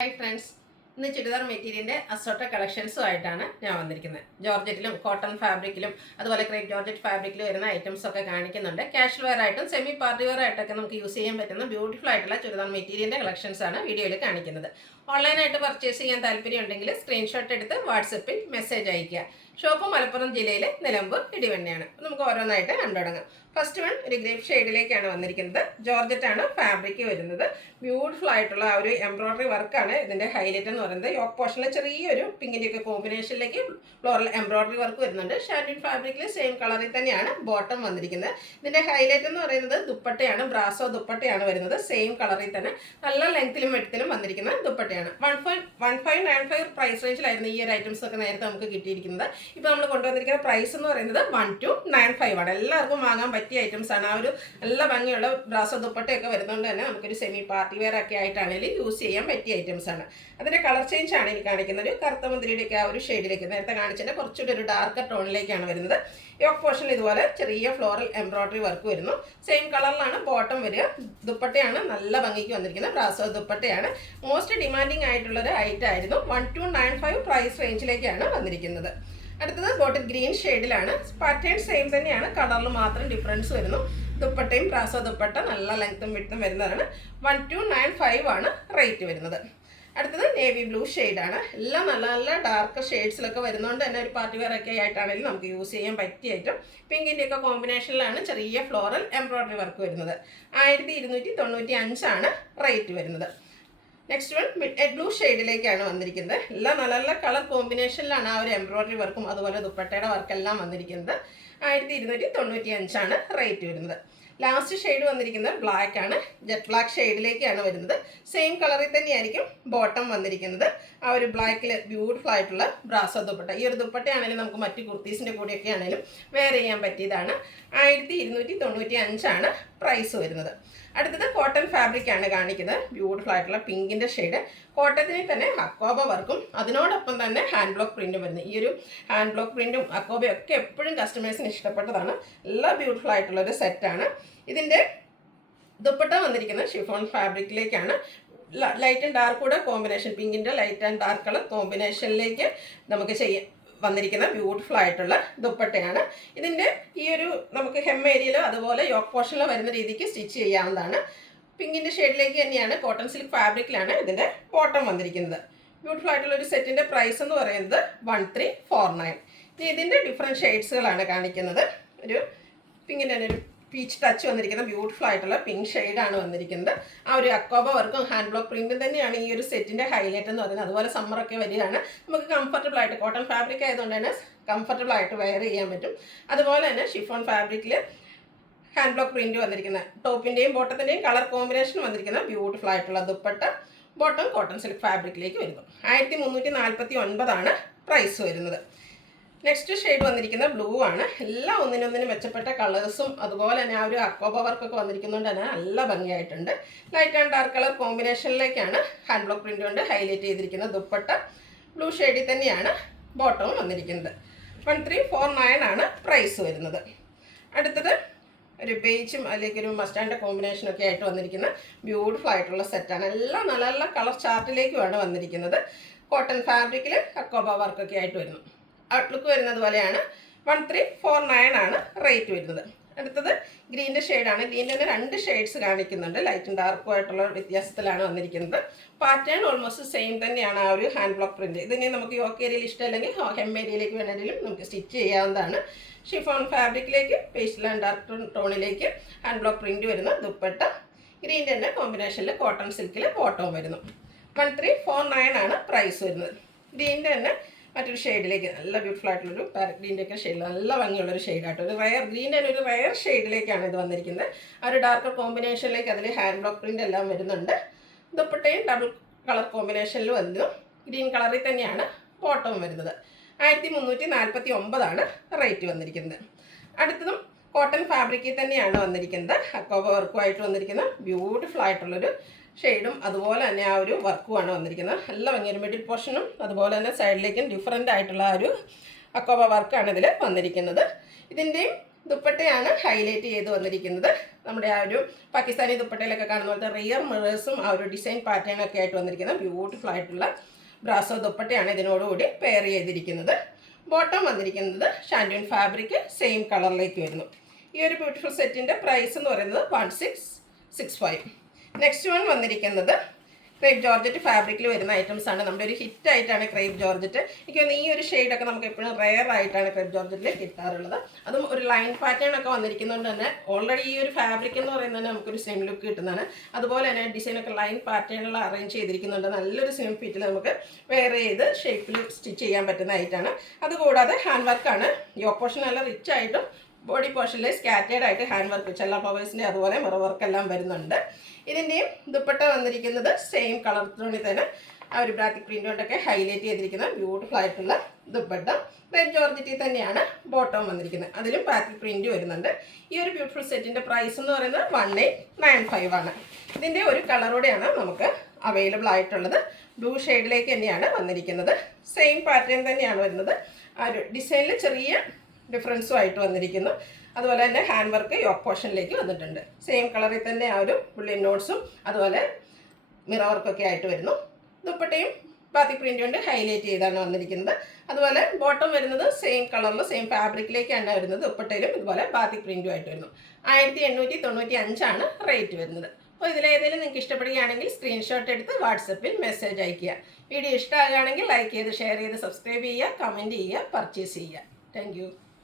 Hi friends, ഇന്ന് ചുരിദാർ മെറ്റീരിയലിൻ്റെ അസോർട്ട കളക്ഷൻസുമായിട്ടാണ് ഞാൻ വന്നിരിക്കുന്നത്. ജോർജറ്റിലും കോട്ടൺ ഫാബ്രിക്കിലും അതുപോലെ ക്രേപ്പ് ജോർജറ്റ് ഫാബ്രിക്കിലും വരുന്ന ഐറ്റംസ് ഒക്കെ കാണിക്കുന്നുണ്ട്. കാഷ്വൽ വെയർ ആയിട്ടും സെമി പാർട്ടി വെയർ ആയിട്ടൊക്കെ നമുക്ക് യൂസ് ചെയ്യാൻ പറ്റുന്ന ബ്യൂട്ടിഫുൾ ആയിട്ടുള്ള ചുരിദാർ മെറ്റീരിയലിൻ്റെ കളക്ഷൻസ് ആണ് വീഡിയോയിൽ കാണിക്കുന്നത്. ഓൺലൈനായിട്ട് പർച്ചേസ് ചെയ്യാൻ താല്പര്യം ഉണ്ടെങ്കിൽ സ്ക്രീൻഷോട്ട് എടുത്ത് വാട്സപ്പിൽ മെസ്സേജ് അയയ്ക്കുക. ഷോപ്പ് മലപ്പുറം ജില്ലയിലെ നിലമ്പൂർ ഇടിവണ്ണയാണ്. നമുക്ക് ഓരോന്നായിട്ട് കണ്ടുതുടങ്ങാം. ഫസ്റ്റ് വൺ ഒരു ഗ്രേപ്പ് ഷെയ്ഡിലേക്കാണ് വന്നിരിക്കുന്നത്. ജോർജറ്റ് ആണ് ഫാബ്രിക് വരുന്നത്. ബ്യൂട്ടിഫുൾ ആയിട്ടുള്ള ആ ഒരു എംബ്രോയിഡറി വർക്കാണ് ഇതിൻ്റെ ഹൈലൈറ്റ് എന്ന് പറയുന്നത്. യോക്ക് പോർഷനിൽ ചെറിയൊരു പിങ്കിൻ്റെയൊക്കെ കോമ്പിനേഷനിലേക്ക് ഫ്ലോറൽ എംബ്രോയിഡറി വർക്ക് വരുന്നുണ്ട്. ഷാൻഡിൻ ഫാബ്രിക്കിൽ സെയിം കളറിൽ തന്നെയാണ് ബോട്ടം വന്നിരിക്കുന്നത്. ഇതിൻ്റെ ഹൈലൈറ്റ് എന്ന് പറയുന്നത് ദുപ്പട്ടയാണ്. ബ്രാസോ ദുപ്പട്ടയാണ് വരുന്നത്. സെയിം കളറിൽ തന്നെ നല്ല ലെങ്ത്തിലും വെഡ്ത്തിലും വന്നിരിക്കുന്ന ദുപ്പട്ടയാണ്. 1595 പ്രൈസ് റേഞ്ചിലായിരുന്നു ഈ ഒരു ഐറ്റംസ് ഒക്കെ നേരത്തെ നമുക്ക് കിട്ടിയിരിക്കുന്നത്. ഇപ്പോൾ നമ്മൾ കൊണ്ടുവന്നിരിക്കുന്ന പ്രൈസ് എന്ന് പറയുന്നത് 1295 ആണ്. എല്ലാവർക്കും വാങ്ങാൻ പറ്റിയ ഐറ്റംസ് ആണ്. ആ ഒരു നല്ല ഭംഗിയുള്ള ബ്രാസോ ദുപ്പട്ടയൊക്കെ വരുന്നതുകൊണ്ട് തന്നെ നമുക്കൊരു സെമി പാർട്ടി വെയർ ഒക്കെ ആയിട്ടാണെങ്കിലും യൂസ് ചെയ്യാൻ പറ്റിയ ഐറ്റംസ് ആണ്. അതിൻ്റെ കളർ ചേഞ്ച് ആണ് എനിക്ക് കാണിക്കുന്നത്. ഒരു കറുത്ത മുന്തിരിയുടെയൊക്കെ ആ ഒരു ഷെയ്ഡിലേക്ക്, നേരത്തെ കാണിച്ചതിൻ്റെ കുറച്ചുകൂടി ഒരു ഡാർക്കർ ടോണിലേക്കാണ് വരുന്നത്. യോക്ക് പോർഷനിൽ ഇതുപോലെ ചെറിയ ഫ്ലോറൽ എംബ്രോയിഡറി വർക്ക് വരുന്നു. സെയിം കളറിലാണ് ബോട്ടം വരിക. ദുപ്പട്ടയാണ് നല്ല ഭംഗിക്ക് വന്നിരിക്കുന്നത്. ബ്രാസോ ദുപ്പട്ടയാണ്. മോസ്റ്റ് ഡിമാൻഡിങ് ആയിട്ടുള്ളൊരു ഐറ്റം ആയിരുന്നു. 1295 പ്രൈസ് റേഞ്ചിലേക്കാണ് വന്നിരിക്കുന്നത്. അടുത്തത് ബോട്ടിൽ ഗ്രീൻ ഷെയ്ഡിലാണ്. പാറ്റേൺ സെയിം തന്നെയാണ്, കളറിൽ മാത്രം ഡിഫറൻസ് വരുന്നു. ദുപ്പട്ടയും ബ്രാസോ ദുപ്പട്ട നല്ല ലെങ്ത്തും വിട്ടും വരുന്നതാണ്. 1295 ആണ് റേറ്റ് വരുന്നത്. അടുത്തത് നേവി ബ്ലൂ ഷെയ്ഡാണ്. എല്ലാം നല്ല നല്ല ഡാർക്ക് ഷെയ്ഡ്സിലൊക്കെ വരുന്നതുകൊണ്ട് തന്നെ ഒരു പാർട്ടി വെയർ ഒക്കെ ആയിട്ടാണെങ്കിലും നമുക്ക് യൂസ് ചെയ്യാൻ പറ്റിയ ഐറ്റം. പിങ്കിൻ്റെയൊക്കെ കോമ്പിനേഷനിലാണ് ചെറിയ ഫ്ലോറൽ എംബ്രോയിഡറി വർക്ക് വരുന്നത്. 1295 ആണ് റേറ്റ് വരുന്നത്. നെക്സ്റ്റ് വൺ മിഡ് ബ്ലൂ ഷെയ്ഡിലേക്കാണ് വന്നിരിക്കുന്നത്. എല്ലാം നല്ല നല്ല കളർ കോമ്പിനേഷനിലാണ് ആ ഒരു എംബ്രോയിഡറി വർക്കും അതുപോലെ ദുപ്പട്ടയുടെ വർക്കെല്ലാം വന്നിരിക്കുന്നത്. 1295 ആണ് റേറ്റ് വരുന്നത്. ലാസ്റ്റ് ഷെയ്ഡ് വന്നിരിക്കുന്നത് ബ്ലാക്ക് ആണ്. ജെറ്റ് ബ്ലാക്ക് ഷെയ്ഡിലേക്കാണ് വരുന്നത്. സെയിം കളറിൽ തന്നെയായിരിക്കും ബോട്ടം വന്നിരിക്കുന്നത്. ആ ഒരു ബ്ലാക്കിൽ ബ്യൂട്ടിഫുൾ ആയിട്ടുള്ള ബ്രാസോ ദുപ്പട്ട. ഈ ഒരു ദുപ്പട്ടയാണെങ്കിലും നമുക്ക് മറ്റ് കുർത്തീസിൻ്റെ കൂടെയൊക്കെ ആണെങ്കിലും വെയർ ചെയ്യാൻ പറ്റിയതാണ്. 1295 ആണ് പ്രൈസ് വരുന്നത്. അടുത്തത് കോട്ടൺ ഫാബ്രിക് ആണ് കാണിക്കുന്നത്. ബ്യൂട്ടിഫുൾ ആയിട്ടുള്ള പിങ്കിൻ്റെ ഷെയ്ഡ്. കോട്ടത്തിൽ തന്നെ അക്കോബ വർക്കും അതിനോടൊപ്പം തന്നെ ഹാൻഡ് ബ്ലോക്ക് പ്രിൻറ്റും വരുന്നത്. ഈ ഒരു ഹാൻഡ് ബ്ലോക്ക് പ്രിൻറ്റും അക്കോബയും ഒക്കെ എപ്പോഴും കസ്റ്റമേഴ്സിന് ഇഷ്ടപ്പെട്ടതാണ്. എല്ലാ ബ്യൂട്ടിഫുൾ ആയിട്ടുള്ളൊരു സെറ്റാണ്. ഇതിൻ്റെ ദുപ്പട്ട വന്നിരിക്കുന്നത് ഷിഫോൺ ഫാബ്രിക്കിലേക്കാണ്. ലൈറ്റ് ആൻഡ് ഡാർക്ക് കൂടെ കോമ്പിനേഷൻ, പിങ്കിൻ്റെ ലൈറ്റ് ആൻഡ് ഡാർക്ക് കളർ കോമ്പിനേഷനിലേക്ക് നമുക്ക് ചെയ്യാം വന്നിരിക്കുന്ന ബ്യൂട്ടിഫുൾ ആയിട്ടുള്ള ദുപ്പട്ടയാണ്. ഇതിൻ്റെ ഈ ഒരു നമുക്ക് ഹെം ഏരിയയിലോ അതുപോലെ യോക്ക് പോർഷനിലോ വരുന്ന രീതിക്ക് സ്റ്റിച്ച് ചെയ്യാവുന്നതാണ്. പിങ്കിൻ്റെ ഷെയ്ഡിലേക്ക് തന്നെയാണ് കോട്ടൺ സിൽക്ക് ഫാബ്രിക്കിലാണ് ഇതിൻ്റെ ബോട്ടം വന്നിരിക്കുന്നത്. ബ്യൂട്ടിഫുൾ ആയിട്ടുള്ള ഒരു സെറ്റിൻ്റെ പ്രൈസ് എന്ന് പറയുന്നത് 1349. ഇതിൻ്റെ ഡിഫറെൻറ്റ് ഷെയ്ഡ്സുകളാണ് കാണിക്കുന്നത്. ഒരു പിങ്കിൻ്റെ തന്നെ ഒരു പീച്ച് ടച്ച് വന്നിരിക്കുന്ന ബ്യൂട്ടിഫുൾ ആയിട്ടുള്ള പിങ്ക് ഷെയ്ഡാണ് വന്നിരിക്കുന്നത്. ആ ഒരു അക്കോബ വർക്കും ഹാൻഡ് ബ്ലോക്ക് പ്രിൻറ്റും തന്നെയാണ് ഈ ഒരു സെറ്റിൻ്റെ ഹൈലൈറ്റ് എന്ന് പറയുന്നത്. അതുപോലെ സമ്മറൊക്കെ വരികയാണ്. നമുക്ക് കംഫർട്ടബിൾ ആയിട്ട് കോട്ടൺ ഫാബ്രിക് ആയതുകൊണ്ട് തന്നെ കംഫർട്ടബിൾ ആയിട്ട് വെയർ ചെയ്യാൻ പറ്റും. അതുപോലെ തന്നെ ഷിഫോൺ ഫാബ്രിക്കിൽ ഹാൻഡ് ബ്ലോക്ക് പ്രിൻറ്റ് വന്നിരിക്കുന്ന ടോപ്പിൻ്റെയും ബോട്ടത്തിൻ്റെയും കളർ കോമ്പിനേഷൻ വന്നിരിക്കുന്ന ബ്യൂട്ടിഫുൾ ആയിട്ടുള്ള ദുപ്പട്ട. ബോട്ടം കോട്ടൺ സിൽക്ക് ഫാബ്രിക്കിലേക്ക് വരുന്നു. 1349 ആണ് പ്രൈസ് വരുന്നത്. നെക്സ്റ്റ് ഷെയ്ഡ് വന്നിരിക്കുന്ന ബ്ലൂ ആണ്. എല്ലാം ഒന്നിനൊന്നിനും മെച്ചപ്പെട്ട കളേഴ്സും അതുപോലെ തന്നെ ആ ഒരു അക്കോബ വർക്കൊക്കെ വന്നിരിക്കുന്നതുകൊണ്ട് തന്നെ നല്ല ഭംഗിയായിട്ടുണ്ട്. ലൈറ്റ് ആൻഡ് ഡാർക്ക് കളർ കോമ്പിനേഷനിലേക്കാണ് ഹാൻഡ് ബ്ലോക്ക് പ്രിൻ്റ് കൊണ്ട് ഹൈലൈറ്റ് ചെയ്തിരിക്കുന്ന ദുപ്പട്ട. ബ്ലൂ ഷെയ്ഡിൽ തന്നെയാണ് ബോട്ടവും വന്നിരിക്കുന്നത്. 1349 ആണ് പ്രൈസ് വരുന്നത്. അടുത്തത് ഒരു ബേജും അതിലേക്ക് ഒരു മസ്റ്റാൻഡ് കോമ്പിനേഷനൊക്കെ ആയിട്ട് വന്നിരിക്കുന്ന ബ്യൂട്ടിഫുൾ ആയിട്ടുള്ള സെറ്റാണ്. എല്ലാം നല്ല നല്ല കളർ ചാർട്ടിലേക്കുമാണ് വന്നിരിക്കുന്നത്. കോട്ടൺ ഫാബ്രിക്കിൽ അക്കോബ വർക്കൊക്കെ ആയിട്ട് വരുന്നു. ഔട്ട്ലുക്ക് വരുന്നത് പോലെയാണ്. 1349 ആണ് റേറ്റ് വരുന്നത്. അടുത്തത് ഗ്രീൻ്റെ ഷെയ്ഡാണ്. ഗ്രീനിൽ തന്നെ 2 ഷെയ്ഡ്സ് കാണിക്കുന്നുണ്ട്. ലൈറ്റും ഡാർക്കും ആയിട്ടുള്ള വ്യത്യാസത്തിലാണ് വന്നിരിക്കുന്നത്. പാറ്റേൺ ഓൾമോസ്റ്റ് സെയിം തന്നെയാണ്. ആ ഒരു ഹാൻഡ് ബ്ലോക്ക് പ്രിൻറ്റ്. ഇതിനെ നമുക്ക് യോക്ക് ഏരിയയിൽ ഇഷ്ടമല്ലെങ്കിൽ ഹെം ഏരിയയിലേക്ക് വേണമെങ്കിലും നമുക്ക് സ്റ്റിച്ച് ചെയ്യാവുന്നതാണ്. ഷിഫോൺ ഫാബ്രിക്കിലേക്ക് പേസ്റ്റൽ ആൻഡ് ഡാർക്ക് ടോണിലേക്ക് ഹാൻഡ് ബ്ലോക്ക് പ്രിൻറ്റ് വരുന്ന ദുപ്പട്ട. ഗ്രീൻ്റെ തന്നെ കോമ്പിനേഷനിൽ കോട്ടൺ സിൽക്കിൽ ബോട്ടവും വരുന്നു. 1349 ആണ് പ്രൈസ് വരുന്നത്. ഗ്രീൻ്റെ തന്നെ മറ്റൊരു ഷെയ്ഡിലേക്ക് നല്ല ബ്യൂട്ടിഫുൾ ആയിട്ടുള്ളൊരു പാരറ്റ് ഗ്രീൻ്റെ ഒക്കെ ഷെയ്ഡിൽ നല്ല ഭംഗിയുള്ളൊരു ഷെയ്ഡായിട്ട് ഒരു റയർ ഗ്രീൻ്റെ ഒരു റയർ ഷെയ്ഡിലേക്കാണ് ഇത് വന്നിരിക്കുന്നത്. ആ ഒരു ഡാർക്കർ കോമ്പിനേഷനിലേക്ക് അതിൽ ഹാൻഡ് ബ്ലോക്ക് പ്രിൻ്റ് എല്ലാം വരുന്നുണ്ട്. ദുപ്പട്ടയും ഡബിൾ കളർ കോമ്പിനേഷനിൽ വന്നു. ഗ്രീൻ കളറിൽ തന്നെയാണ് ബോട്ടവും വരുന്നത്. 1349 ആണ് റേറ്റ് വന്നിരിക്കുന്നത്. അടുത്തതും കോട്ടൺ ഫാബ്രിക്കിൽ തന്നെയാണ് വന്നിരിക്കുന്നത്. അക്കോബ വർക്കുമായിട്ട് വന്നിരിക്കുന്ന ബ്യൂട്ടിഫുൾ ആയിട്ടുള്ളൊരു ഷെയ്ഡും അതുപോലെ തന്നെ ആ ഒരു വർക്കുമാണ് വന്നിരിക്കുന്നത്. നല്ല ഭംഗിയൊരു മിഡിൽ പോർഷനും അതുപോലെ തന്നെ സൈഡിലേക്കും ഡിഫറൻ്റ് ആയിട്ടുള്ള ആ ഒരു അക്കോബ വർക്കാണ് ഇതിൽ വന്നിരിക്കുന്നത്. ഇതിൻ്റെയും ദുപ്പട്ടയാണ് ഹൈലൈറ്റ് ചെയ്ത് വന്നിരിക്കുന്നത്. നമ്മുടെ ആ ഒരു പാകിസ്ഥാനി ദുപ്പട്ടയിലൊക്കെ കാണുന്ന പോലത്തെ റിയർ മിറേഴ്സും ആ ഒരു ഡിസൈൻ പാറ്റേണൊക്കെ ആയിട്ട് വന്നിരിക്കുന്ന ബ്യൂട്ടിഫുൾ ആയിട്ടുള്ള ബ്രാസോ ദുപ്പട്ടയാണ് ഇതിനോടുകൂടി പെയർ ചെയ്തിരിക്കുന്നത്. ബോട്ടം വന്നിരിക്കുന്നത് ഷാൻഡൂൺ ഫാബ്രിക് സെയിം കളറിലേക്ക് വരുന്നു. ഈ ഒരു ബ്യൂട്ടിഫുൾ സെറ്റിൻ്റെ പ്രൈസ് എന്ന് പറയുന്നത് 1665. നെക്സ്റ്റ് വൺ വന്നിരിക്കുന്നത് ക്രേപ്പ് ജോർജറ്റ് ഫാബ്രിക്കിൽ വരുന്ന ഐറ്റംസ് ആണ്. നമ്മുടെ ഒരു ഹിറ്റ് ആയിട്ടാണ് ക്രേപ്പ് ജോർജറ്റ്. എനിക്ക് തോന്നുന്നു ഈ ഒരു ഷെയ്ഡൊക്കെ നമുക്ക് എപ്പോഴും റെയർ ആയിട്ടാണ് ക്രേപ്പ് ജോർജറ്റിൽ കിട്ടാറുള്ളത്. അതും ഒരു ലൈൻ പാറ്റേൺ ഒക്കെ വന്നിരിക്കുന്നതുകൊണ്ട് തന്നെ ഓൾറെഡി ഈ ഒരു ഫാബ്രിക് എന്ന് പറയുന്നത് തന്നെ നമുക്കൊരു സ്ലിം ലുക്ക് കിട്ടുന്നതാണ്. അതുപോലെ തന്നെ ഡിസൈനൊക്കെ ലൈൻ പാറ്റേണിൽ അറേഞ്ച് ചെയ്തിരിക്കുന്നുണ്ട്. നല്ലൊരു സ്ലിം ഫിറ്റിൽ നമുക്ക് വെയർ ചെയ്ത് ഷേപ്പിൽ സ്റ്റിച്ച് ചെയ്യാൻ പറ്റുന്ന ആയിട്ടാണ്. അതുകൂടാതെ ഹാൻഡ് വർക്കാണ്. യോക്ക് പോർഷൻ നല്ല റിച്ച് ആയിട്ടും ബോഡി പോർഷനിൽ സ്കാറ്റേഡ് ആയിട്ട് ഹാൻഡ് വർക്ക് ചെല്ല ഫ്ലവേഴ്സിൻ്റെ അതുപോലെ മിറ വർക്കെല്ലാം വരുന്നുണ്ട്. ഇതിൻ്റെയും ദുപ്പട്ട വന്നിരിക്കുന്നത് സെയിം കളർ ടോണിൽ തന്നെ ആ ഒരു ബ്രാത്തിക് പ്രിൻ്റ് കൊണ്ടൊക്കെ ഹൈലൈറ്റ് ചെയ്തിരിക്കുന്ന ബ്യൂട്ടിഫുൾ ആയിട്ടുള്ള ദുപ്പട്ട. ക്രേപ്പ് ജോർജറ്റിൽ തന്നെയാണ് ബോട്ടം വന്നിരിക്കുന്നത്. അതിലും ബ്രാത്തിക് പ്രിൻ്റ് വരുന്നുണ്ട്. ഈ ഒരു ബ്യൂട്ടിഫുൾ സെറ്റിൻ്റെ പ്രൈസ് എന്ന് പറയുന്നത് 1895 ആണ്. ഇതിൻ്റെ ഒരു കളറോടെയാണ് നമുക്ക് അവൈലബിൾ ആയിട്ടുള്ളത്. ബ്ലൂ ഷെയ്ഡിലേക്ക് തന്നെയാണ് വന്നിരിക്കുന്നത്. സെയിം പാറ്റേൺ തന്നെയാണ് വരുന്നത്. ആ ഒരു ഡിസൈനിൽ ചെറിയ ഡിഫറൻസും ആയിട്ട് വന്നിരിക്കുന്നു. അതുപോലെ തന്നെ ഹാൻഡ് വർക്ക് യോക്ക് പോർഷനിലേക്ക് വന്നിട്ടുണ്ട്. സെയിം കളറിൽ തന്നെ ആ ഒരു ബുള്ളിയൻ നോട്ട്സും അതുപോലെ മിറ വർക്കൊക്കെ ആയിട്ട് വരുന്നു. ദുപ്പട്ടയും ബാത്തിക് പ്രിൻ്റ് കൊണ്ട് ഹൈലൈറ്റ് ചെയ്താണ് വന്നിരിക്കുന്നത്. അതുപോലെ ബോട്ടം വരുന്നത് സെയിം കളറിൽ സെയിം ഫാബ്രിക്കിലേക്കാണ് വരുന്നത്. ദുപ്പട്ടയിലും ഇതുപോലെ ബാത്തിക് പ്രിൻ്റും ആയിട്ട് വരുന്നു. 1895 ആണ് റേറ്റ് വരുന്നത്. അപ്പോൾ ഇതിലേതെങ്കിലും നിങ്ങൾക്ക് ഇഷ്ടപ്പെടുകയാണെങ്കിൽ സ്ക്രീൻഷോട്ട് എടുത്ത് വാട്സപ്പിൽ മെസ്സേജ് അയയ്ക്കുക. വീഡിയോ ഇഷ്ടമാകുകയാണെങ്കിൽ ലൈക്ക് ചെയ്ത് ഷെയർ ചെയ്ത് സബ്സ്ക്രൈബ് ചെയ്യുക, കമൻറ്റ് ചെയ്യുക, പർച്ചേസ് ചെയ്യുക. Thank you.